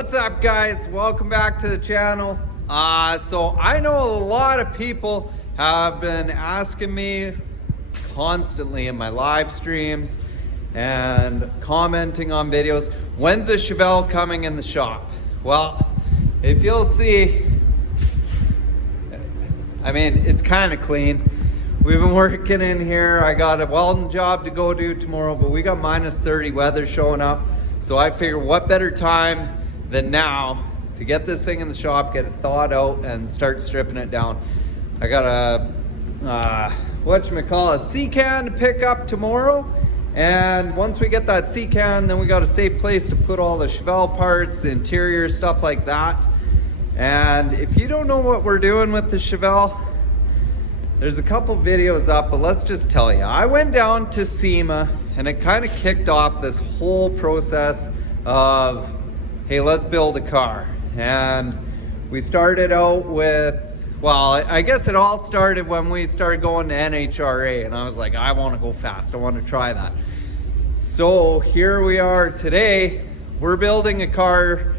What's up, guys? Welcome back to the channel. So I know a lot of people have been asking me constantly in my live streams and commenting on videos, when's the chevelle coming in the shop? Well, if you'll see, I mean, it's kind of clean. We've been working in here. I got a welding job to go do tomorrow, but we got minus 30 weather showing up. So I figure what better time than now to get this thing in the shop, get it thawed out and start stripping it down. I got a, a C-can to pick up tomorrow. And once we get that C-can, then we got a safe place to put all the chevelle parts, the interior, stuff like that. And if you don't know what we're doing with the chevelle, there's a couple videos up, but let's just tell you. I went down to SEMA and it kind of kicked off this whole process of, hey, let's build a car. And we started out with, well, I guess it all started when we started going to NHRA, and I was like, I want to go fast. I want to try that. So here we are today. We're building a car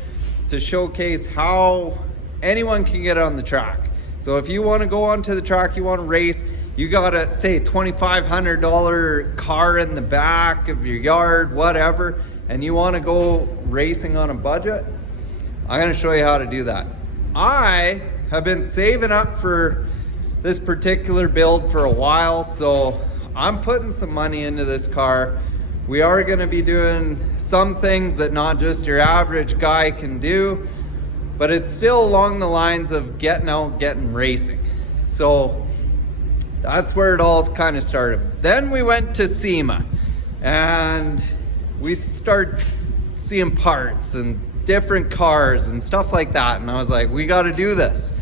to showcase how anyone can get on the track. So if you want to go onto the track, you want to race, you got a, say, $2,500 car in the back of your yard, whatever, and you want to go racing on a budget, I'm going to show you how to do that. I have been saving up for this particular build for a while, so I'm putting some money into this car. We are going to be doing some things that not just your average guy can do, but it's still along the lines of getting out, getting racing. So that's where it all kind of started. Then we went to SEMA and we started seeing parts and different cars and stuff like that. And I was like, we got to do this.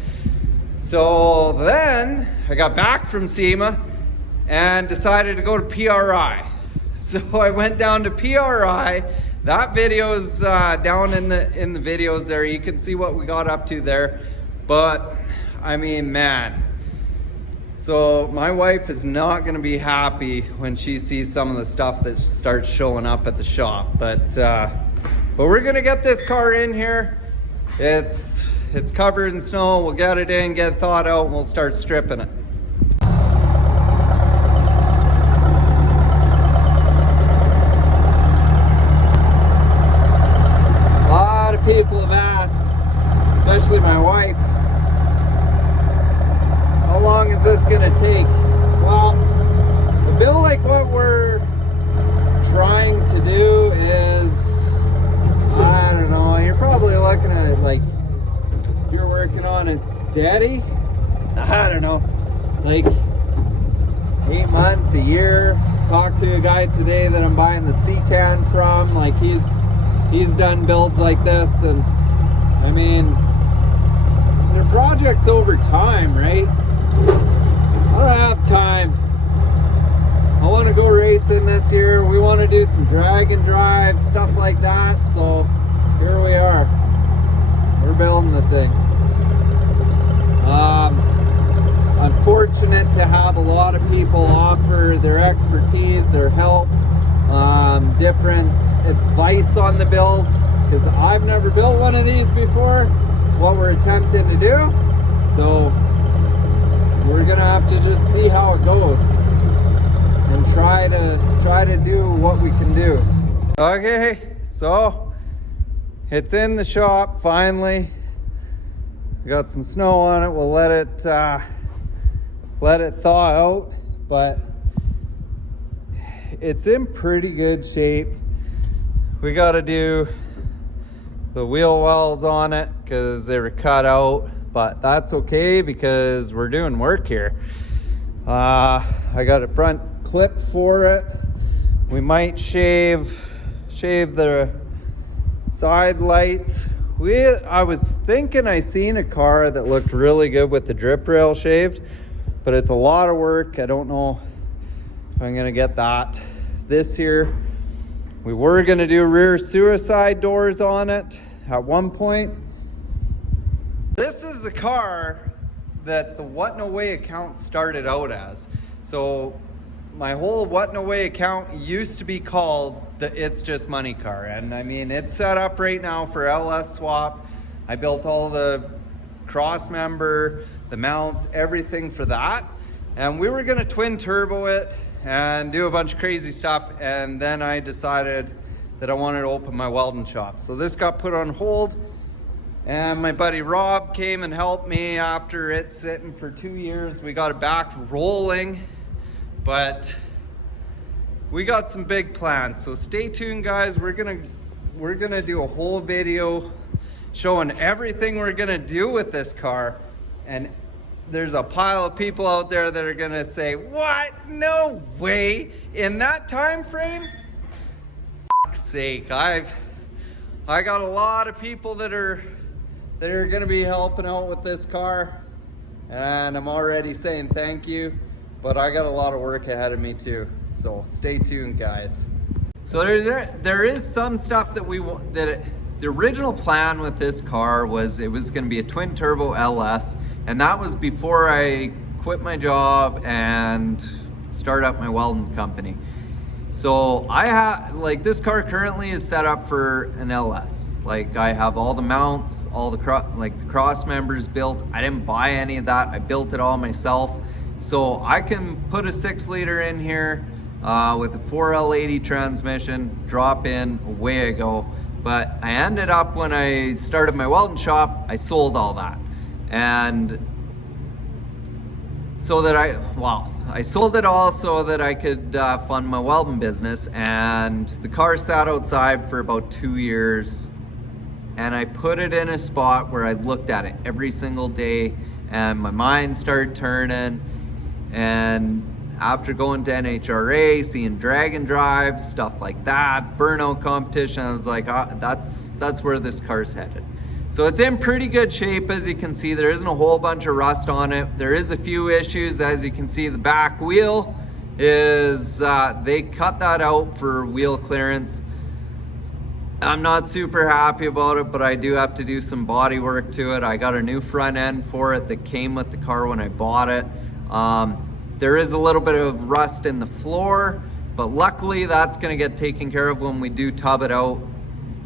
So then I got back from SEMA and decided to go to PRI. So I went down to PRI. That video is down in the videos there. You can see what we got up to there. But I mean, man. So my wife is not going to be happy when she sees some of the stuff that starts showing up at the shop. But we're going to get this car in here. It's covered in snow. We'll get it in, get it thawed out, and we'll start stripping it. A lot of people have asked, especially my wife, how long is this gonna take? Well, I feel like what we're trying to do is, I don't know, you're probably looking at, like, if you're working on it steady, I don't know, like 8 months, a year. Talked to a guy today that I'm buying the C-can from, like he's done builds like this, and I mean, they're projects over time, right? I don't have time. I want to go racing this year. We want to do some drag and drive, stuff like that. So here we are. We're building the thing. I'm fortunate to have a lot of people offer their expertise, their help, different advice on the build, because I've never built one of these before, what we're attempting to do. So we're gonna have to just see how it goes and try to do what we can do. Okay, so it's in the shop finally. We got some snow on it. We'll let it thaw out, but it's in pretty good shape. We got to do the wheel wells on it because they were cut out. But that's okay because we're doing work here. I got a front clip for it. We might shave the side lights. I was thinking I seen a car that looked really good with the drip rail shaved, but it's a lot of work. I don't know if I'm gonna get that this year. We were gonna do rear suicide doors on it at one point. This is the car that the What No Way account started out as. So my whole What No Way account used to be called it's just money car. And I mean, it's set up right now for LS swap. I built all the cross member, the mounts, everything for that. And we were gonna twin turbo it and do a bunch of crazy stuff. And then I decided that I wanted to open my welding shop. So this got put on hold. And my buddy Rob came and helped me after it sitting for 2 years. We got it back rolling, but we got some big plans. So stay tuned, guys. We're gonna do a whole video showing everything we're gonna do with this car. And there's a pile of people out there that are gonna say, what? No way, in that time frame? Fuck's sake, I got a lot of people that are gonna be helping out with this car, and I'm already saying thank you, but I got a lot of work ahead of me too. So stay tuned, guys. So there is some stuff that the original plan with this car was it was gonna be a twin turbo LS, and that was before I quit my job and start up my welding company. So this car currently is set up for an LS. Like, I have all the mounts, all the cross members built. I didn't buy any of that. I built it all myself. So I can put a 6-liter in here with a 4L80 transmission, drop in, away I go. But I ended up, when I started my welding shop, I sold all that. And so that I sold it all so that I could fund my welding business. And the car sat outside for about 2 years. And I put it in a spot where I looked at it every single day, and my mind started turning. And after going to NHRA, seeing drag and drive, stuff like that, burnout competition, I was like, that's where this car's headed. So it's in pretty good shape, as you can see. There isn't a whole bunch of rust on it. There is a few issues. As you can see, the back wheel is, they cut that out for wheel clearance. I'm not super happy about it, but I do have to do some body work to it. I got a new front end for it that came with the car when I bought it. There is a little bit of rust in the floor, but luckily that's gonna get taken care of when we do tub it out,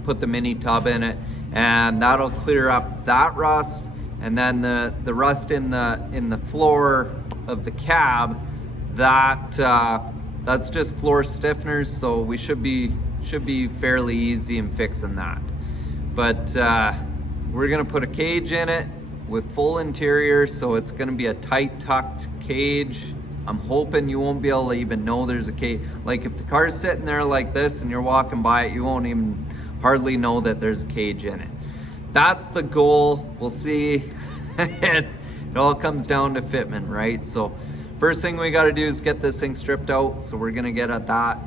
put the mini tub in it, and that'll clear up that rust. And then the rust in the floor of the cab, that's just floor stiffeners, so we should be fairly easy in fixing that. But we're gonna put a cage in it with full interior, so it's gonna be a tight tucked cage. I'm hoping you won't be able to even know there's a cage. Like, if the car's sitting there like this and you're walking by it, you won't even hardly know that there's a cage in it. That's the goal. We'll see. It all comes down to fitment, right? So first thing we got to do is get this thing stripped out, so we're gonna get at that.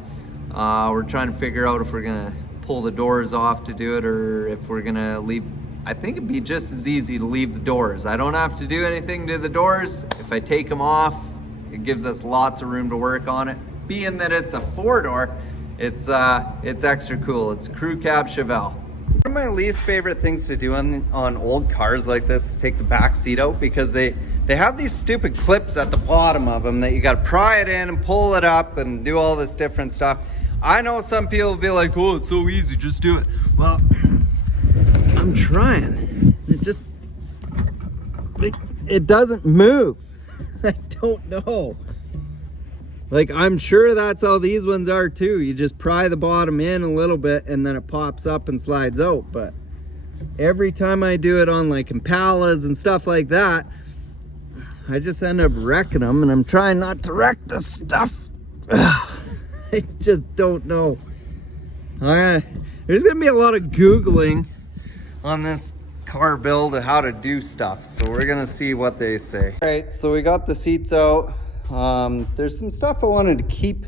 We're trying to figure out if we're gonna pull the doors off to do it, or if we're gonna leave. I think it'd be just as easy to leave the doors. I don't have to do anything to the doors. If I take them off, it gives us lots of room to work on it. Being that it's a 4-door, it's extra cool. It's a crew cab Chevelle. One of my least favorite things to do on old cars like this is take the back seat out, because they have these stupid clips at the bottom of them that you gotta pry it in and pull it up and do all this different stuff. I know some people will be like, oh, it's so easy, just do it. Well, I'm trying. It doesn't move. I don't know. Like, I'm sure that's how these ones are too. You just pry the bottom in a little bit and then it pops up and slides out. But every time I do it on like Impalas and stuff like that, I just end up wrecking them, and I'm trying not to wreck this stuff. I just don't know. There's gonna be a lot of Googling on this car build of how to do stuff, so we're gonna see what they say. All right, so we got the seats out. There's some stuff I wanted to keep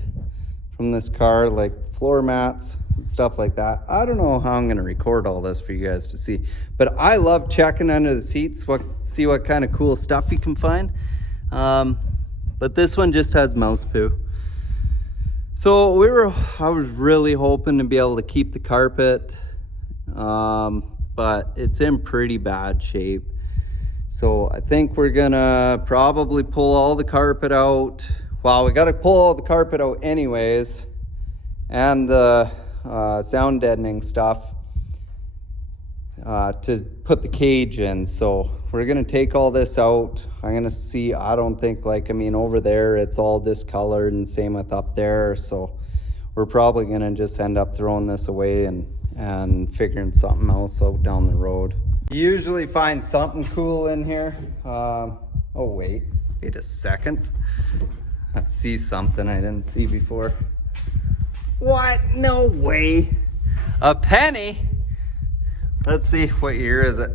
from this car, like floor mats and stuff like that. I don't know how I'm gonna record all this for you guys to see, but I love checking under the seats, see what kind of cool stuff you can find. But this one just has mouse poo. So I was really hoping to be able to keep the carpet, but it's in pretty bad shape. So I think we're gonna probably pull all the carpet out. Well, we gotta pull all the carpet out anyways, and the sound deadening stuff to put the cage in. So we're gonna take all this out. I'm gonna see, I don't think, like, I mean, over there it's all discolored, and same with up there. So we're probably gonna just end up throwing this away and figuring something else out down the road. You usually find something cool in here. Oh wait a second. I see something I didn't see before. What? No way. A penny? Let's see, what year is it?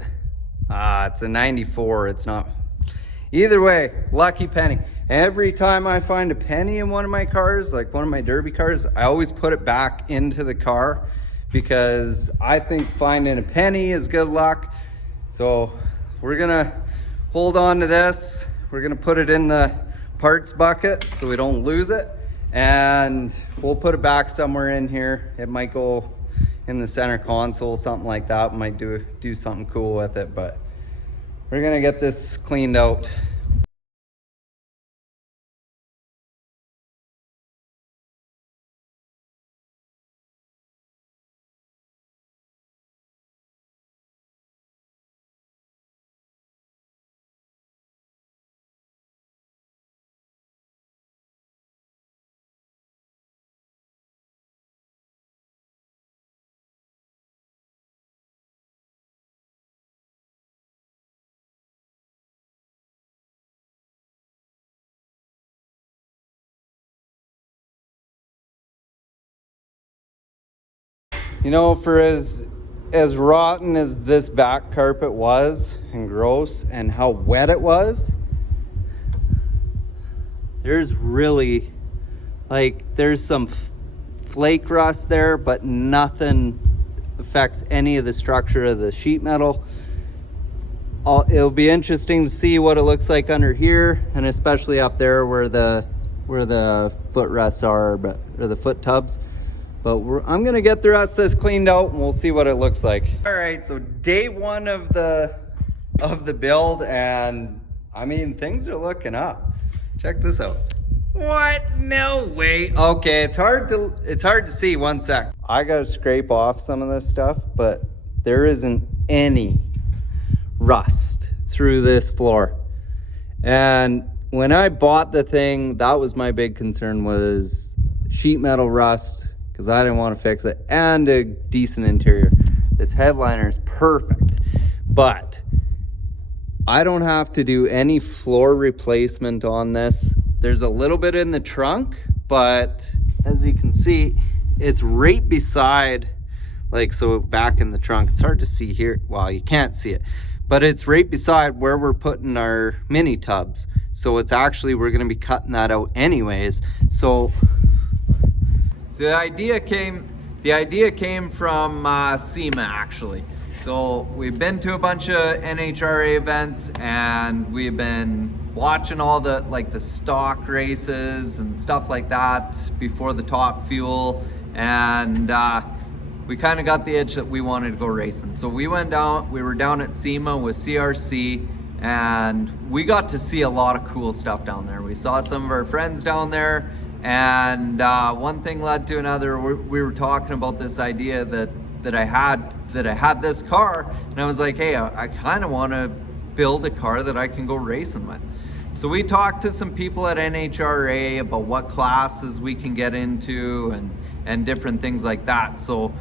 It's a 94. It's not. Either way, lucky penny. Every time I find a penny in one of my cars, like one of my derby cars, I always put it back into the car because I think finding a penny is good luck. So we're gonna hold on to this. We're gonna put it in the parts bucket so we don't lose it, and we'll put it back somewhere in here. It might go in the center console, something like that. We might do something cool with it, but we're gonna get this cleaned out. You know, for as rotten as this back carpet was and gross and how wet it was, there's really, like, there's some flake rust there, but nothing affects any of the structure of the sheet metal. It'll be interesting to see what it looks like under here, and especially up there where the footrests are, or the foot tubs. But I'm gonna get the rest of this cleaned out and we'll see what it looks like. All right, so day one of the build, and I mean, things are looking up. Check this out. What? No way. Okay, it's hard to see. One sec. I gotta scrape off some of this stuff, but there isn't any rust through this floor. And when I bought the thing, that was my big concern, was sheet metal rust, because I didn't want to fix it, and a decent interior. This headliner is perfect, but I don't have to do any floor replacement on this. There's a little bit in the trunk, but as you can see, it's right beside, like, so back in the trunk. It's hard to see here. Well, you can't see it, but it's right beside where we're putting our mini tubs. So it's actually, we're gonna be cutting that out anyways. So the idea came from SEMA, actually. So we've been to a bunch of NHRA events, and we've been watching all the, like, the stock races and stuff like that before the Top Fuel, and we kind of got the itch that we wanted to go racing. So we were down at SEMA with CRC, and we got to see a lot of cool stuff down there. We saw some of our friends down there, and one thing led to another. We were talking about this idea that I had this car, and I was like, hey, I kind of want to build a car that I can go racing with. So we talked to some people at NHRA about what classes we can get into and different things like that. So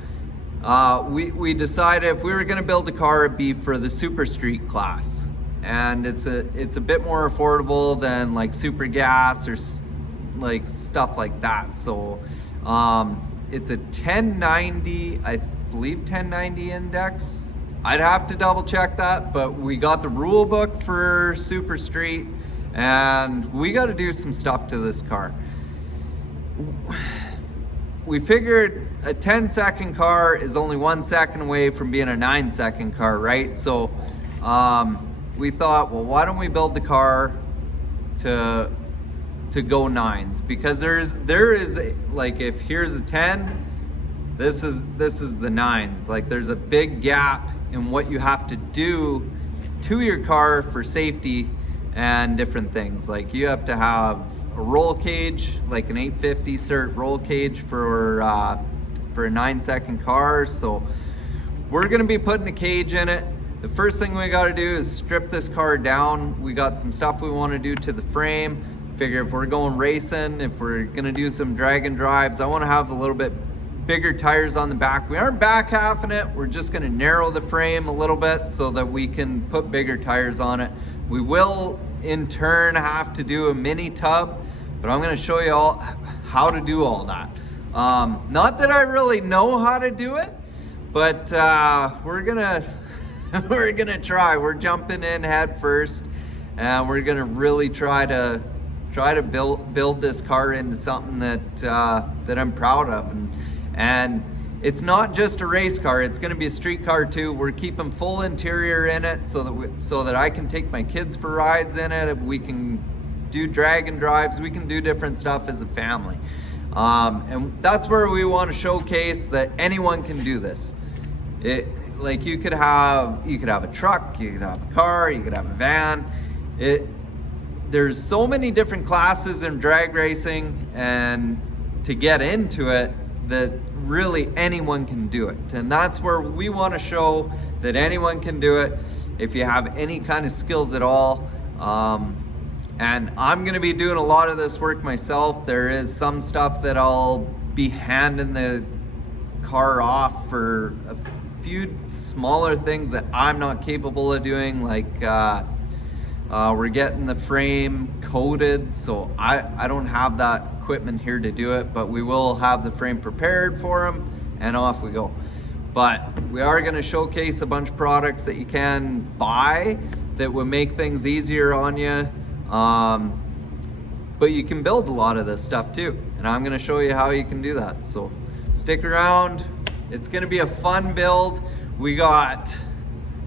we decided if we were going to build a car, it'd be for the Super Street class, and it's a bit more affordable than like Super Gas or like stuff like that. So it's a 1090, I believe 1090 index. I'd have to double check that, but we got the rule book for Super Street, and we got to do some stuff to this car. We figured a 10-second car is only 1 second away from being a 9-second car, right? So we thought, well, why don't we build the car to go 9s? Because there is like, if here's a 10, this is the 9s. Like, there's a big gap in what you have to do to your car for safety and different things. Like, you have to have a roll cage, like an 850 cert roll cage for for a 9-second car. So we're gonna be putting a cage in it. The first thing we gotta do is strip this car down. We got some stuff we wanna do to the frame. Figure if we're going racing, if we're gonna do some drag and drives, I wanna have a little bit bigger tires on the back. We aren't back halving it. We're just gonna narrow the frame a little bit so that we can put bigger tires on it. We will in turn have to do a mini tub, but I'm gonna show you all how to do all that. Not that I really know how to do it, but we're gonna we're gonna try. We're jumping in head first, and we're gonna really try to build this car into something that I'm proud of. And it's not just a race car, it's gonna be a street car too. We're keeping full interior in it so that I can take my kids for rides in it. We can do drag and drives, we can do different stuff as a family. And that's where we wanna showcase that anyone can do this. Like you could have a truck, you could have a car, you could have a van. There's so many different classes in drag racing, and to get into it, that really anyone can do it. And that's where we want to show that anyone can do it if you have any kind of skills at all. And I'm going to be doing a lot of this work myself. There is some stuff that I'll be handing the car off for a few smaller things that I'm not capable of doing, like we're getting the frame coated, so I don't have that equipment here to do it, but we will have the frame prepared for them, and off we go. But we are going to showcase a bunch of products that you can buy that will make things easier on you, but you can build a lot of this stuff too, and I'm going to show you how you can do that. So stick around. It's going to be a fun build. We got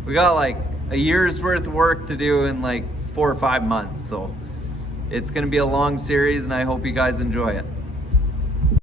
like a year's worth of work to do in like 4 or 5 months, so it's going to be a long series, and I hope you guys enjoy it.